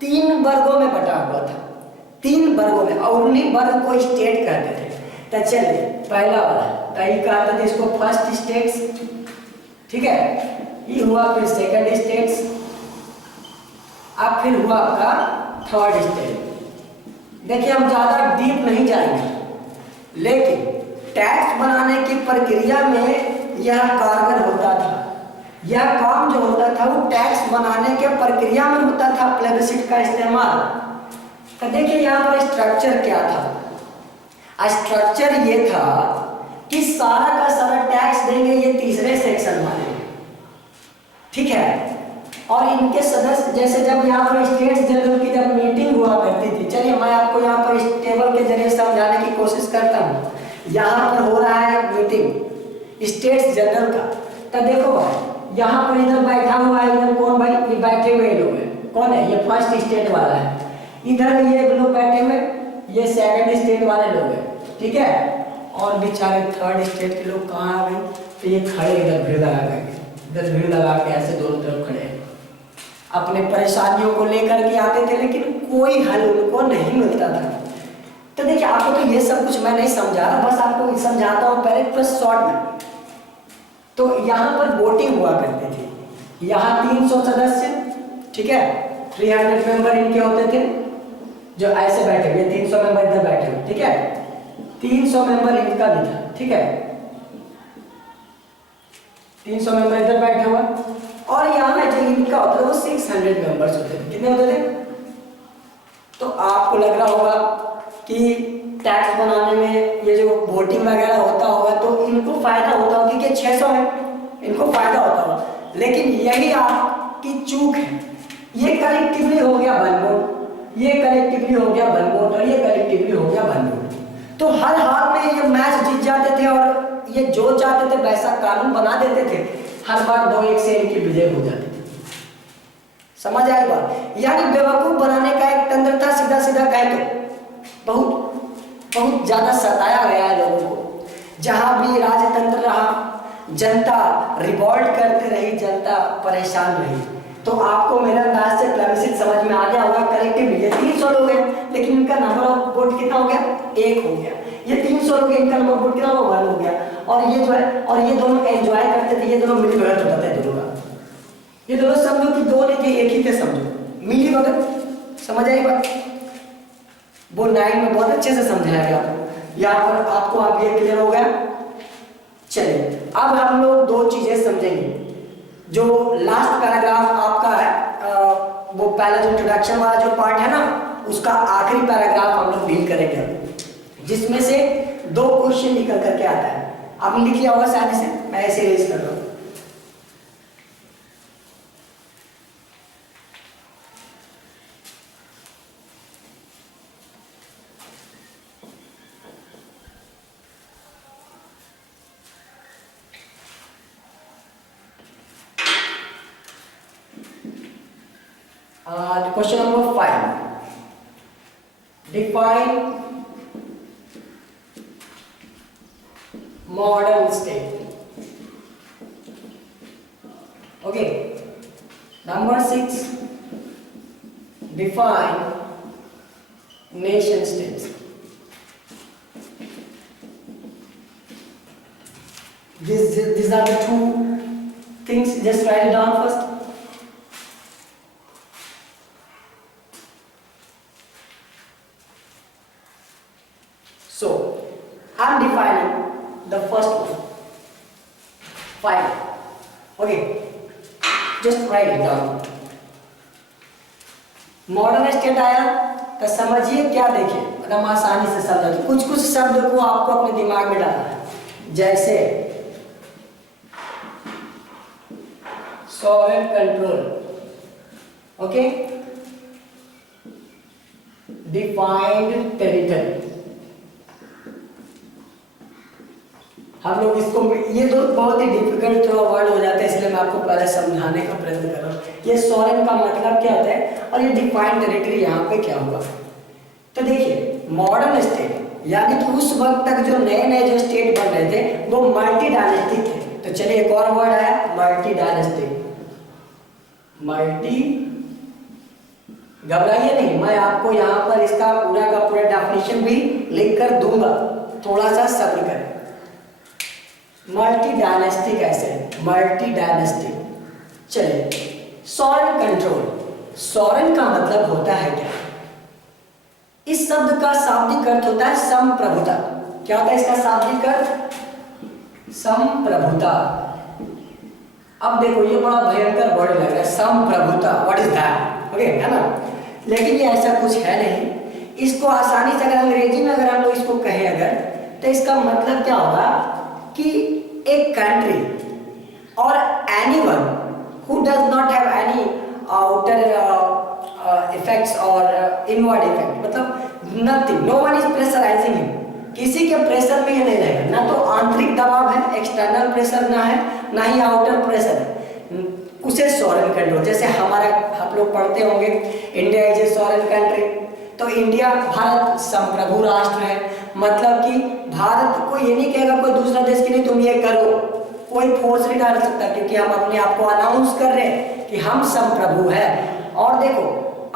3 वर्गों में बटा हुआ था, 3 वर्गों में, और उन्हीं वर्ग को स्टेट कहते थे। तो चलिए पहला वाला तय कहते थे इसको फर्स्ट स्टेट्स, ठीक है। ये हुआ फिर सेकंड स्टेट्स, अब फिर हुआ आपका थर्ड स्टेट। देखिए हम ज़्यादा डीप नहीं जाएंगे, लेकिन टैक्स बनाने की प्रक्रिया में यह कारगर होता था। यह काम जो होता था वो टैक्स बनाने के प्रक्रिया में होता था, प्लेबिसिट का इस्तेमाल। तो देखिए यहाँ पर स्ट्रक्चर क्या था। स्ट्रक्चर ये था कि सारा का सारा टैक्स देंगे ये तीसरे सेक्शन वाले, ठीक है। और इनके सदस्य, जैसे जब यहाँ पर स्टेट्स जनरल की जब मीटिंग हुआ करती थी, चलिए मैं आपको यहाँ पर इस टेबल के जरिए समझाने की कोशिश करता हूँ। यहाँ पर हो रहा है मीटिंग स्टेट्स जनरल का। तो देखो भाई यहाँ पर इधर बैठा हुआ है, इधर कौन भाई, ये बैठे हुए लोग हैं, कौन है, ये फर्स्ट स्टेट वाला है। इधर ये लोग बैठे हुए, ये सेकंड स्टेट वाले लोग हैं, ठीक है। और बेचारे थर्ड स्टेट के लोग कहाँ आ गए, तो ये खड़े इधर भीड़ लगा के, इधर भीड़ लगा के ऐसे दोनों तरफ खड़े अपने परेशानियों को लेकर के आते थे, लेकिन कोई हल उनको नहीं मिलता था। तो देखिए आपको तो ये सब कुछ मैं नहीं समझा रहा, बस आपको समझाता हूँ पहले प्लस शॉर्ट में। तो यहाँ पर वोटिंग हुआ करती थी, यहाँ 300 सदस्य, ठीक है, 300 मेंबर इनके होते थे जो ऐसे बैठे हुए, 300 मेंबर इधर बैठे हुए, ठीक है, 300 मेंबर इनका भी था, ठीक है, 300 मेंबर इधर बैठे हुआ। और यहाँ जो इनका होता था वो 600 मेंबर्स होते थे। कितने होते थे? तो आपको लग रहा होगा कि टैक्स बनाने में ये जो वोटिंग वगैरह होता होगा तो इनको फायदा होता होगा, क्योंकि 600 है, इनको फायदा होता होगा। लेकिन यही आपकी चूक है, ये कलेक्टिवली हो गया वन वोट, ये कलेक्टिवली हो गया वन वोट, और ये कलेक्टिवली हो गया वन वोट। तो हर हाल में ये मैच जीत जाते थे और ये जो चाहते थे वैसा कानून बना देते थे, हर बार 2-1 से इनकी विजय हो जाती थी। समझ आई बात? यानी बेवकूफ बनाने का एक तंत्र था, सीधा सीधा कह तो बहुत ज्यादा सताया गया है लोगों को। जहां भी राजतंत्र रहा, जनता रिवॉल्ट करते रही, जनता परेशान रही। तो आपको मेरे अंदाज से प्लेबिसिट समझ में आ गया होगा। कलेक्टिवली ये 300 लोग हैं, लेकिन इनका नंबर ऑफ वोट कितना हो गया? 1 हो गया। ये 300 लोग, इनका नंबर ऑफ वोट कितना होगा? 1 हो गया। और ये जो है, और ये दोनों एंजॉय करते थे, ये दोनों मिली भगत होता था दोनों का। ये दोनों समझो कि दो नहीं थे, एक ही थे, समझो मिली भगत। समझ आई बात? वो 9 में बहुत अच्छे से समझाया गया आपको। यहाँ पर आपको आप ये क्लियर हो गया। चलिए अब हम लोग 2 चीजें समझेंगे। जो लास्ट पैराग्राफ आपका है, वो पहला जो इंट्रोडक्शन वाला जो पार्ट है ना, उसका आखिरी पैराग्राफ हम लोग डील करेंगे, जिसमें से 2 क्वेश्चन निकल करके आता है। आपने लिख लिया होगा शायद से, मैं ऐसे रेज कर रहा हूँ। Question number 5. Define modern state. Okay. Number 6. Define nation states. These are the 2 things. Just write it down first. So, I'm defining the first one. 5. Okay. Just write it down. Modern state आया तो समझिए क्या, देखिए एकदम आसानी से समझा। तो कुछ शब्द को आपको अपने दिमाग में डालना है, जैसे sovereign control, okay, defined territory. हम लोग इसको, ये तो बहुत ही डिफिकल्ट वर्ड हो जाता है, इसलिए मैं आपको पहले समझाने का प्रयत्न कर रहा हूँ। ये सॉवरेन का मतलब क्या होता है और ये डिफाइंड टेरिटरी यहाँ पे क्या होगा। तो देखिए मॉडर्न स्टेट यानी कि उस वक्त तक जो नए जो स्टेट बन रहे थे वो मल्टी डायनेस्टिक थे। तो चलिए एक और वर्ड आया, मल्टी डायनेस्टिक। मल्टी, घबराइए नहीं, मैं आपको यहाँ पर इसका पूरा का पूरा डेफिनेशन भी लिख कर दूंगा, थोड़ा सा सब्र करें। मल्टी डायनेस्टिक ऐसे, मल्टी डायनेस्टिक चलिए, सॉवरेन कंट्रोल, सॉवरेन का मतलब होता है क्या? इस शब्द का शाब्दिक अर्थ होता है संप्रभुता। क्या होता है इसका शाब्दिक अर्थ? संप्रभुता। अब देखो ये बड़ा भयंकर वर्ड लग रहा है, संप्रभुता, व्हाट इज दैट? ओके, है ना? लेकिन ये ऐसा कुछ है नहीं। इसको आसानी से अगर अंग्रेजी में अगर हम लोग इसको कहें अगर, तो इसका मतलब क्या होगा कि एक कंट्री और anyone who does not have any outer effects or inward effect, मतलब nothing, no one is pressurizing him, किसी के प्रेशर में ये नहीं रहेगा, ना तो आंतरिक दबाव है, एक्सटर्नल प्रेशर ना है, ना ही आउटर प्रेशर है, उसे सॉवरेन कंट्रोल। जैसे हमारा आप लोग पढ़ते होंगे India is a sovereign country, तो इंडिया भारत संप्रभु राष्ट्र है, मतलब कि भारत को ये नहीं कहेगा कोई दूसरा देश की नहीं तुम ये करो, कोई फोर्स नहीं डाल सकता, क्योंकि हम अपने आप को अनाउंस कर रहे हैं कि हम संप्रभु हैं। और देखो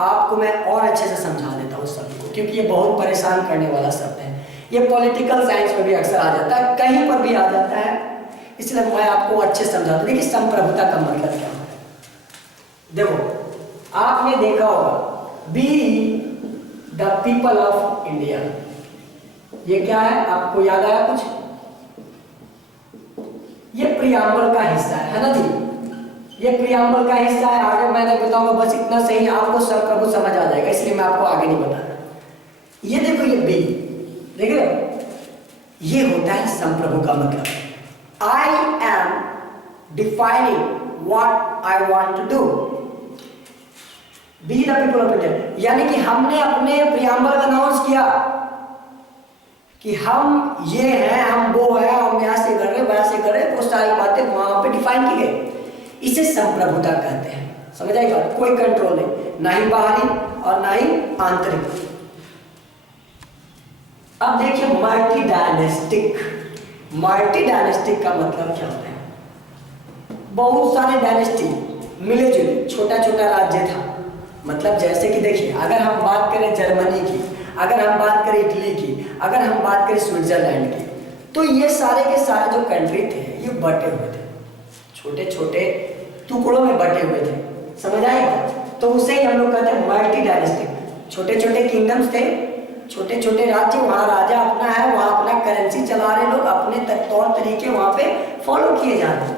आपको मैं और अच्छे से समझा देता हूँ शब्द को, क्योंकि ये बहुत परेशान करने वाला शब्द है। ये पॉलिटिकल साइंस में भी अक्सर आ जाता है, कहीं पर भी आ जाता है, इसलिए मैं आपको अच्छे से समझाता हूँ। देखिए संप्रभुता का मतलब क्या होता है। देखो आपने देखा होगा B the people of India, ये क्या है आपको याद आया कुछ? ये प्रियम्बल का हिस्सा है ना जी, ये प्रियम्बल का हिस्सा है। आगे मैंने बताऊंगा, बस इतना सही आपको सब प्रभु समझ आ जाएगा, इसलिए मैं आपको आगे नहीं बता रहा। ये देखो ये बी, देख रहे हो, ये होता है संप्रभु का मतलब। I am defining what I want to do, be the people of India, यानी कि हमने अपने प्रियम्बल में अनाउंस किया कि हम ये हैं, हम वो है, हम यहाँ से कर रहे वैसे कर रहे, वो सारी बातें वहां पे डिफाइन की गई, इसे संप्रभुता कहते हैं। समझ आई बात? कोई कंट्रोल नहीं, ना ही बाहरी और ना ही आंतरिक। अब देखिए मल्टी डायनेस्टिक, मल्टी डायनेस्टिक का मतलब क्या होता है? बहुत सारे डायनेस्टी मिले जुले, छोटा छोटा राज्य था, मतलब जैसे कि देखिए अगर हम बात करें जर्मनी की, अगर हम बात करें इटली की, अगर हम बात करें स्विट्जरलैंड की, तो ये सारे के सारे जो कंट्री थे ये बटे हुए थे, छोटे छोटे टुकड़ों में बटे हुए थे। समझ आएगा? तो उसे ही हम लोग कहते हैं मल्टी डायनेस्टिक। छोटे छोटे किंगडम्स थे, छोटे छोटे राज्य, वहाँ राजा अपना है, वहाँ अपना करेंसी चला रहे लोग, अपने तौर तरीके वहाँ पे फॉलो किए जा रहे हैं।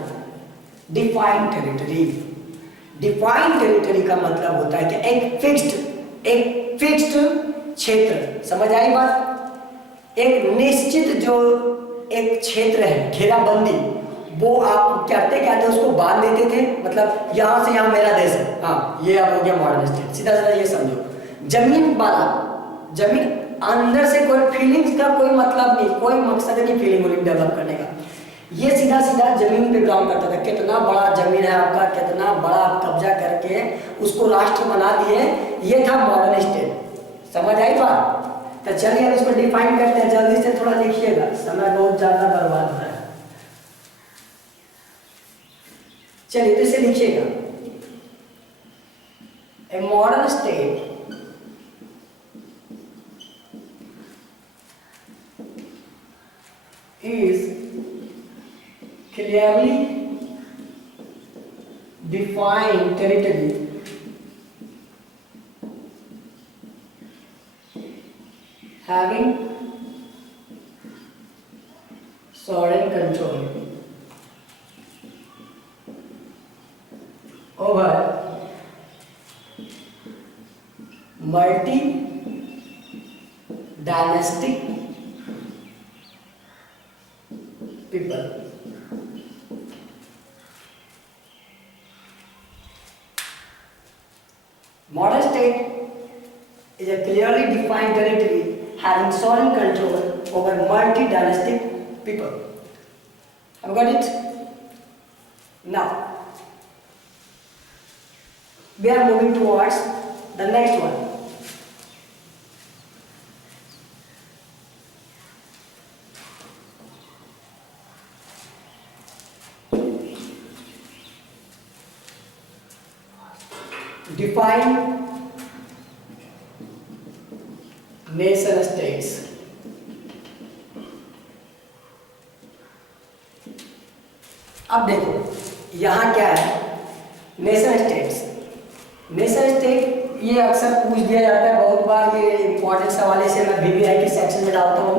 डिफाइंड टेरिटरी, डिफाइंड टेरिटरी का मतलब होता है कि एक फिक्स्ड क्षेत्र। समझ आई बात? एक निश्चित जो एक क्षेत्र है, घेराबंदी, वो आप कहते उसको बांध देते थे, मतलब यहाँ से यहाँ मेरा देश है, हाँ ये अब हो गया मॉडर्न स्टेट। सीधा सीधा ये समझो, जमीन वाला, जमीन अंदर से कोई फीलिंग्स का कोई मतलब नहीं, कोई मकसद नहीं फीलिंग डेवलप करने का, ये सीधा सीधा जमीन पे ग्राउंड करता था। कितना बड़ा जमीन है आपका, कितना बड़ा आप कब्जा करके उसको राष्ट्र बना दिए, ये था मॉडर्न स्टेट। समझ आई बात? तो चलिए अब इसको डिफाइन करते हैं, जल्दी से थोड़ा लिखिएगा, समय बहुत ज्यादा बर्बाद हो रहा है। चलिए तो इसे लिखिएगा, a modern state is clearly defined territory having sovereign control over multi-dynastic people. Modern state is a clearly defined territory having sovereign control over multi-dynastic people. Have you got it? Now, we are moving towards the next one. Define nation states. अब देखो यहाँ क्या है, nation states, nation state ये अक्सर पूछ दिया जाता है बहुत बार, ये इम्पोर्टेंट सवाल से मैं VVI के सेक्शन में डालता हूँ,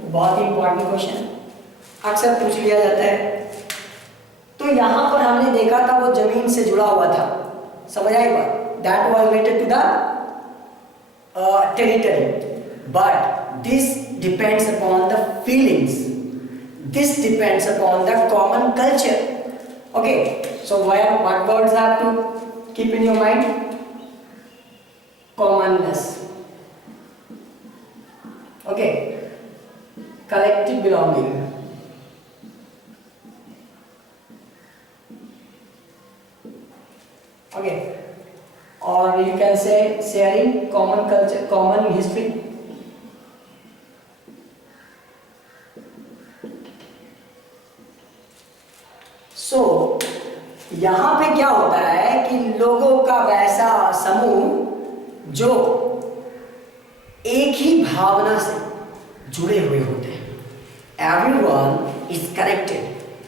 बहुत ही इम्पोर्टेंट क्वेश्चन अक्सर पूछ लिया जाता है। तो यहाँ पर हमने देखा था वो जमीन से जुड़ा हुआ था, समझ आई बात, that was related to the territory, but this depends upon the feelings, this depends upon the common culture. Okay, so what words have to keep in your mind? Commonness, okay, collective belonging, okay, or you can say sharing common culture, common history. So यहाँ पे क्या होता है कि लोगों का वैसा समूह जो एक ही भावना से जुड़े हुए होते हैं। Everyone is connected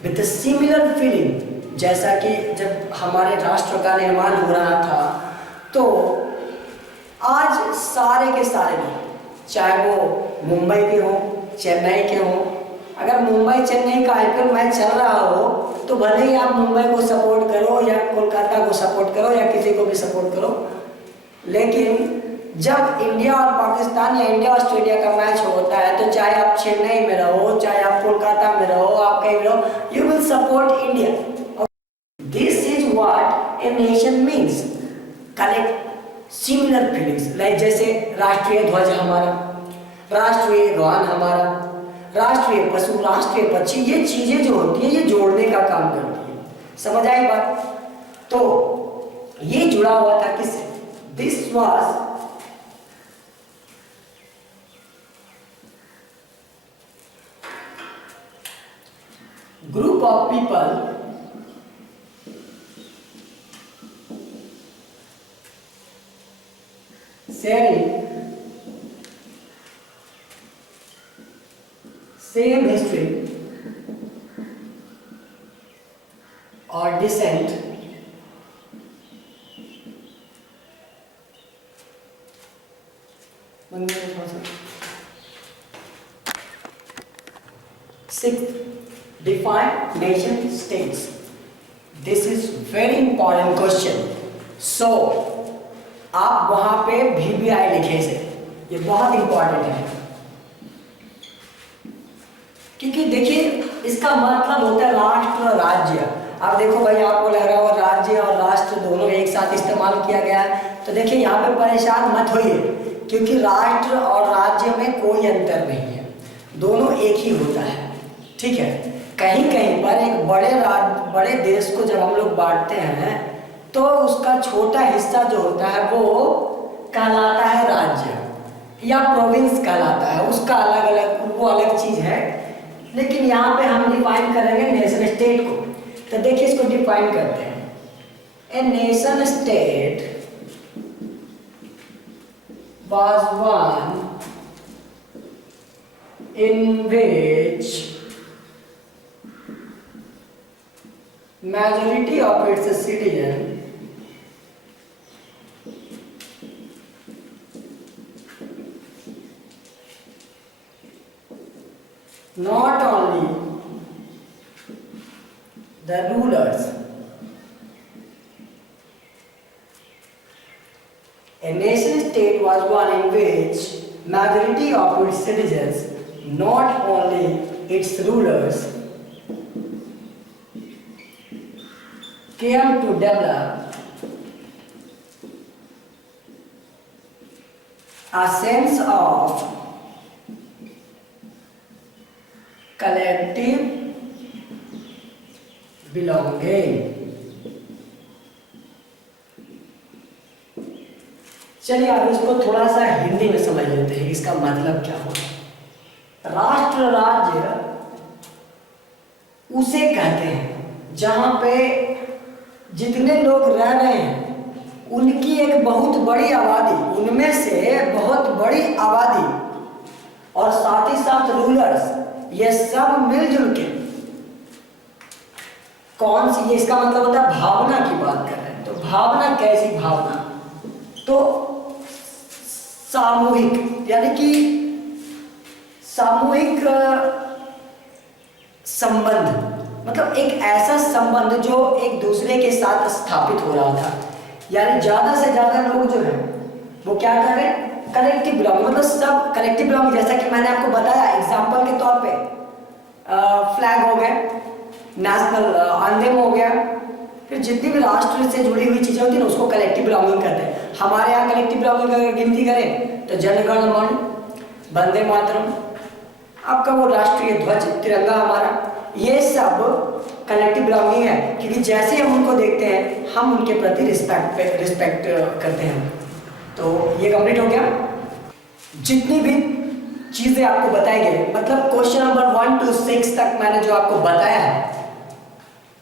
with a similar feeling। जैसा कि जब हमारे राष्ट्र का निर्माण हो रहा था तो आज सारे के सारे लोग, चाहे वो मुंबई के हो, चेन्नई के हो, अगर मुंबई चेन्नई का IPL मैच चल रहा हो तो भले ही आप मुंबई को सपोर्ट करो या कोलकाता को सपोर्ट करो या किसी को भी सपोर्ट करो, लेकिन जब इंडिया और पाकिस्तान या इंडिया ऑस्ट्रेलिया का मैच होता है तो चाहे आप चेन्नई में रहो, चाहे आप कोलकाता में रहो, आप कहीं रहो, you will support India. This is what a nation means, connect similar feelings. Like जैसे राष्ट्रीय ध्वज हमारा, राष्ट्रीय गान हमारा, राष्ट्रीय पशु, राष्ट्रीय पक्षी, ये चीजें जो होती है ये जोड़ने का काम करती है। समझ आई बात? तो ये जुड़ा हुआ था किससे? This was group of people sharing same history or descent Sixth, define nation states. This is very important question. So, आप वहां पे VVI लिखे से, ये बहुत इंपॉर्टेंट है क्योंकि देखिए इसका मतलब होता है राष्ट्र और राज्य। अब देखो भाई, आपको लग रहा होगा राज्य और राष्ट्र दोनों एक साथ इस्तेमाल किया गया है, तो देखिए यहाँ पे परेशान मत होइए क्योंकि राष्ट्र और राज्य में कोई अंतर नहीं है, दोनों एक ही होता है। ठीक है, कहीं कहीं पर एक बड़े देश को जब हम लोग बांटते हैं तो उसका छोटा हिस्सा जो होता है वो कहलाता है राज्य या प्रोविंस कहलाता है, उसका अलग अलग वो अलग चीज है। लेकिन यहाँ पे हम डिफाइन करेंगे नेशन स्टेट को, तो देखिए इसको डिफाइन करते हैं। A nation state was one in which majority of its citizens not only the rulers, a nation state was one in which majority of its citizens, not only its rulers, came to develop a sense of collective belonging। चलिए अब इसको थोड़ा सा हिंदी में समझ लेते हैं, इसका मतलब क्या हुआ। राष्ट्र राज्य उसे कहते हैं जहां पे जितने लोग रह रहे हैं उनकी एक बहुत बड़ी आबादी, उनमें से बहुत बड़ी आबादी और साथ ही साथ रूलर्स, ये सब मिलजुल के कौन सी, ये इसका मतलब होता है भावना की बात कर रहे हैं, भावना कैसी भावना? तो सामूहिक, यानी कि सामूहिक संबंध, मतलब एक ऐसा संबंध जो एक दूसरे के साथ स्थापित हो रहा था। यानी ज्यादा से ज्यादा लोग जो है वो क्या कर रहे हैं, कलेक्टिव बिलोंगिंग, मतलब सब कलेक्टिव बिलोंगिंग। जैसा कि मैंने आपको बताया एग्जांपल के तौर पे, फ्लैग हो गया, नेशनल एंथम हो गया, फिर जितनी भी राष्ट्र से जुड़ी हुई चीजें होती है ना उसको कलेक्टिव बिलोंगिंग कहते हैं। हमारे यहाँ कलेक्टिव बिलोंगिंग अगर गिनती करें तो जन गण मन, वंदे मातरम, आपका वो राष्ट्रीय ध्वज तिरंगा हमारा, ये सब कलेक्टिव बिलोंगिंग है, क्योंकि जैसे हम उनको देखते हैं हम उनके प्रति रिस्पेक्ट करते हैं। तो ये कंप्लीट हो गया। जितनी भी चीजें आपको बताई गई, मतलब क्वेश्चन नंबर 1 to 6 तक मैंने जो आपको बताया है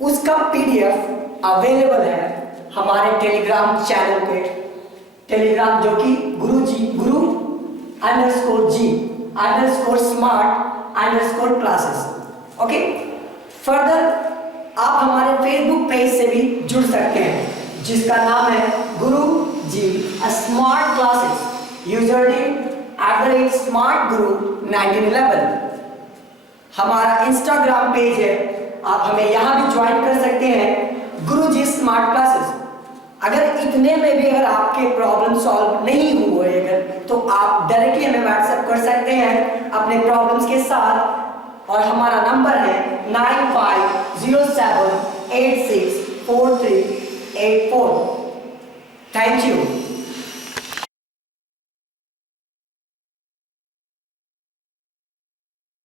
उसका पीडीएफ अवेलेबल है हमारे टेलीग्राम चैनल पे। टेलीग्राम जो कि guru_g_smart_classes। ओके, फर्दर आप हमारे फेसबुक पेज से भी जुड़ सकते हैं जिसका नाम है Guruji smart classes, user name @smartguru1911। हमारा इंस्टाग्राम पेज है, आप हमें यहाँ भी ज्वाइन कर सकते हैं, गुरुजी स्मार्ट क्लासेस। अगर इतने में भी अगर आपके प्रॉब्लम सॉल्व नहीं हुए अगर, तो आप डायरेक्टली हमें व्हाट्सएप कर सकते हैं अपने प्रॉब्लम्स के साथ, और हमारा नंबर है 9507864384। Thank you.